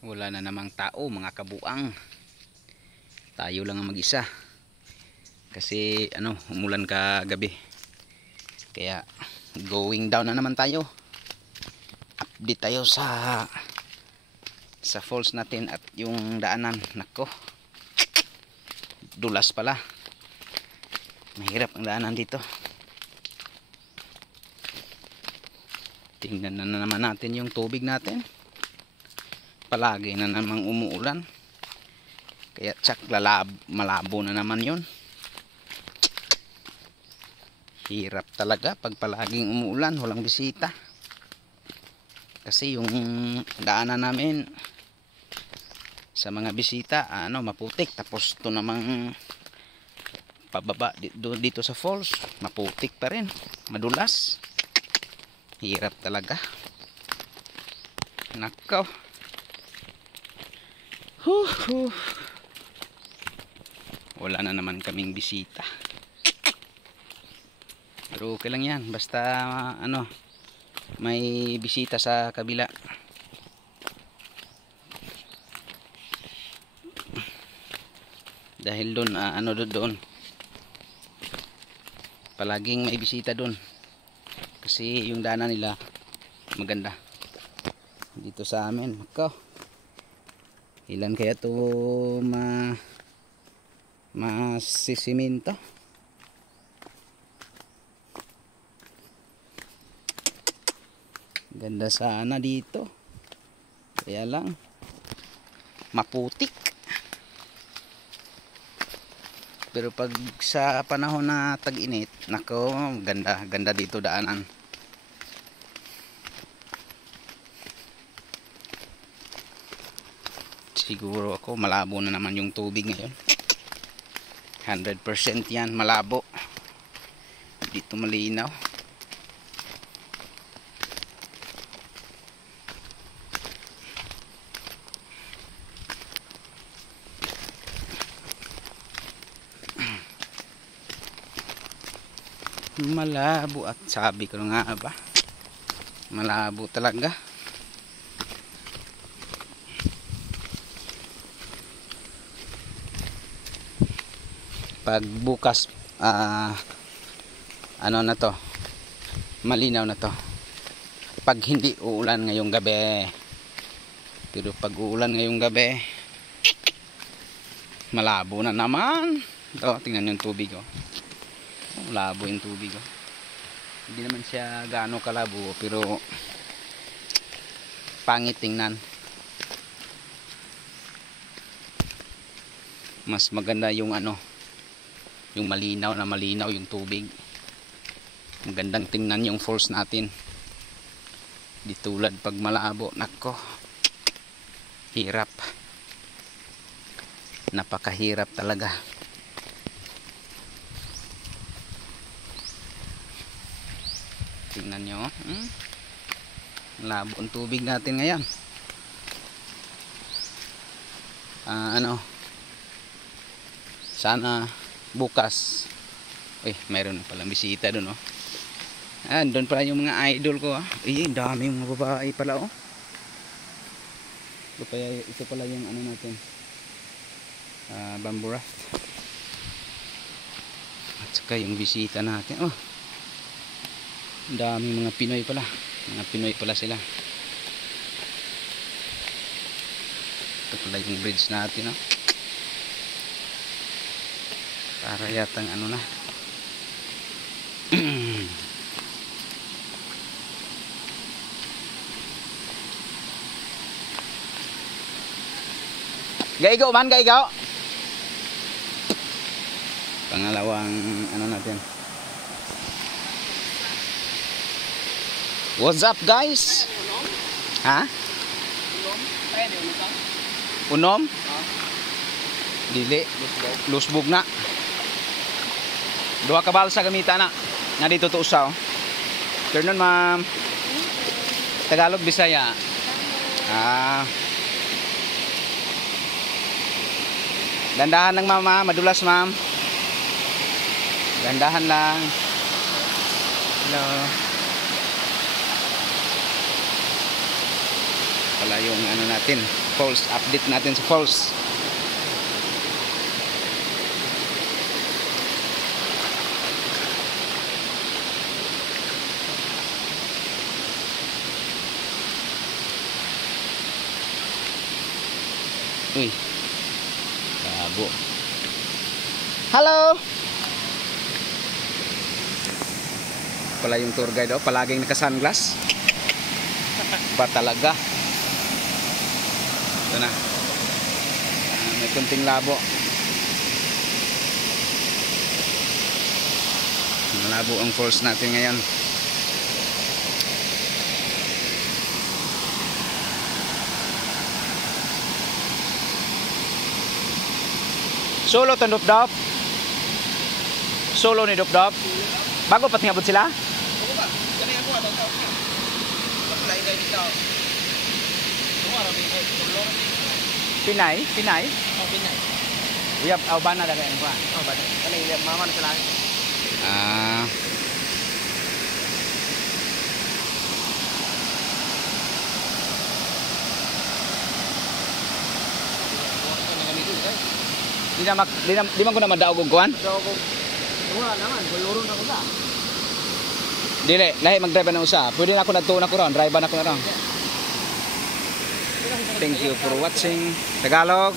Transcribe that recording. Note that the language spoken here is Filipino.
Wala na namang tao mga kabuang. Tayo lang ang mag-isa. Kasi umulan kagabi. Kaya going down na naman tayo. Update tayo sa falls natin at yung daanan. Nako. Dulas pala. Mahirap ang daanan dito. Tingnan na naman natin yung tubig natin. Palagi na namang umuulan. Kaya tsak malabo na naman yun. Hirap talaga pag palaging umuulan, walang bisita. Kasi yung daanan namin sa mga bisita, maputik. Tapos ito namang pababa dito sa falls, maputik pa rin. Madulas. Hirap talaga. Nakaw. Wala na naman kaming bisita. Pero okay lang yan. Basta may bisita sa kabila. Dahil doon, doon. Palaging may bisita doon. Kasi yung daanan nila maganda. Dito sa amin, makaw. Ilan kaya to masisiminto? Ganda sana dito. Kaya lang maputik. Pero pag sa panahon na tag-init, nako, ganda dito daanan. Siguro ako malabo na naman yung tubig ngayon. 100% yan malabo. Dito malinaw. Malabo at sabi ko nga ba, malabo talaga. Pag bukas na to, malinaw na to pag hindi uulan ngayong gabi. Pero pag uulan ngayong gabi, malabo na naman. Ito, tingnan yung tubig, malabo yung tubig, hindi naman siya gaano kalabo pero pangit tingnan. Mas maganda yung yung malinaw yung tubig. Magandang tingnan yung falls natin. Di tulad pag malabo, nako, hirap. Napakahirap talaga. Tingnan nyo, malabo ang tubig natin ngayon. Sana bukas, mayroon palang bisita doon, doon pala yung mga idol ko, dami yung mga babae pala, ito pala yung natin, bamboo raft. At saka yung bisita natin, dami mga Pinoy pala, sila. Ito pala yung bridge natin, para yatang na gaigaw man, gaigaw. Pangalawang natin. What's up guys? Ha? Unom? Dili, lusbog na. Duha ka balsa gamita na. Nga dito to usaw. Turn on, ma'am. Tagalog, Bisaya. Dandahan lang, mama. Madulas, ma'am. Dandahan lang. Hello. Pala yung natin. falls. Update natin sa falls. Uy, labo. Hello! Pala yung tour guide, oh, palaging naka-sunglass. Ba talaga? Ito na. May kunting labo. Malabo ang falls natin ngayon. Solo to Dop-Dop. Solo ni Dop-Dop. Bago pat ngabot sila? Oo ba? Kani ako ato tao. Lain dai dito. Tuwa ra bi tulong. Pinay? Pinay? Oh, Pinay. Uyab, bana daga yan ba? Oh, ba. Kani mama na sila. Ah. Di man ko na madaog og kuan? So ko wala naman, buluro na ko sa. Dili, lahi mag-drive na usa. Pwede na ako nagtuon ako ron, drive na ako na ron. Thank you for watching. Tagalog.